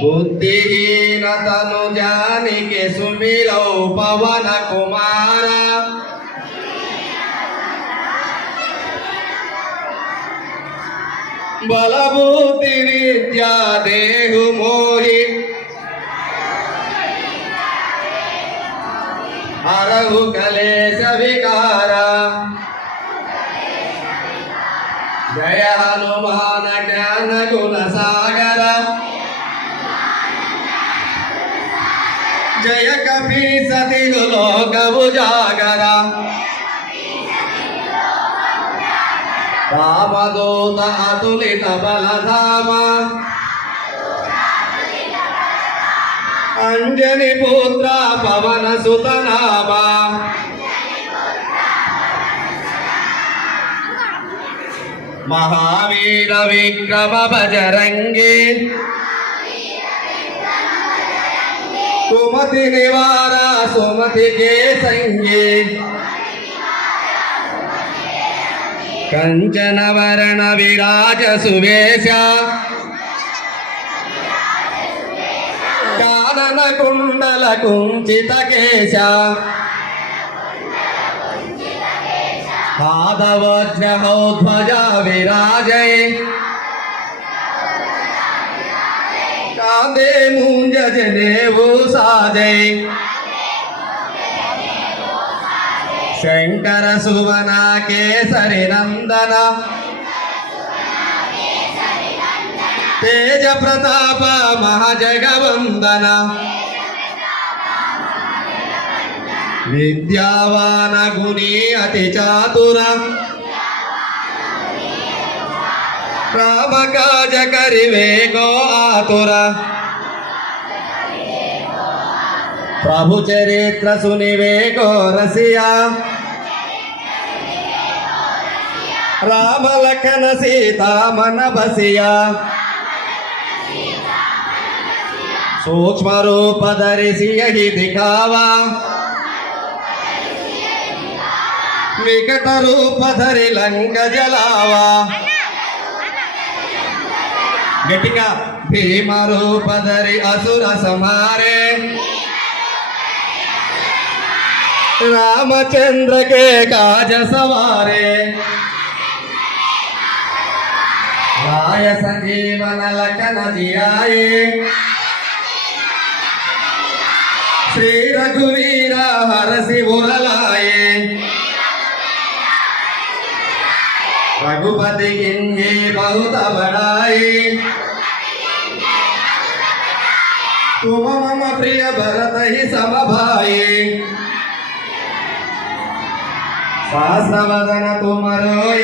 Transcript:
बुद्धिहीन तनु जानिके सुमिरौ पवन कुमार बल बुद्धि विद्या देहु मोहि हरहु कलेश विकारा जय हनुमान ज्ञान गुण सागर जय कपीसति लोक उजागर रामदूत अतुलित बलधाम अंजनी पुत्र पवन सुत नाम महावीर विक्रम बजरंगी कुमति निवारा सुमति के संगी कंचन वरण विराज सुवेश कानन कुंडल कुंचित केश पादवज्रहौ ध्वजा विराजय कांधे मूंज जनेऊ साजय शंकर सुवन केसरी नंदन तेज प्रताप महाजगवंदन विद्यावान गुणी अति चातुर राम काज करिवे को आतुर प्रभु चरित्र सुनिवे को रसिया राम लखन सीता मन बसिया सूक्ष्म रूप धरि यही दिखावा विकट रूप धरि लंक जलावा गटिका भीम रूप धरि असुर संहारे रामचंद्र के काज सवारे राय संजीवन लखन जियाए श्री रघुवीर हरषि उर लाए रघुपति किन्ही बहुत बड़ाई तुम मम प्रिय भरत ही सम भाई सहस्र वदन तुमरो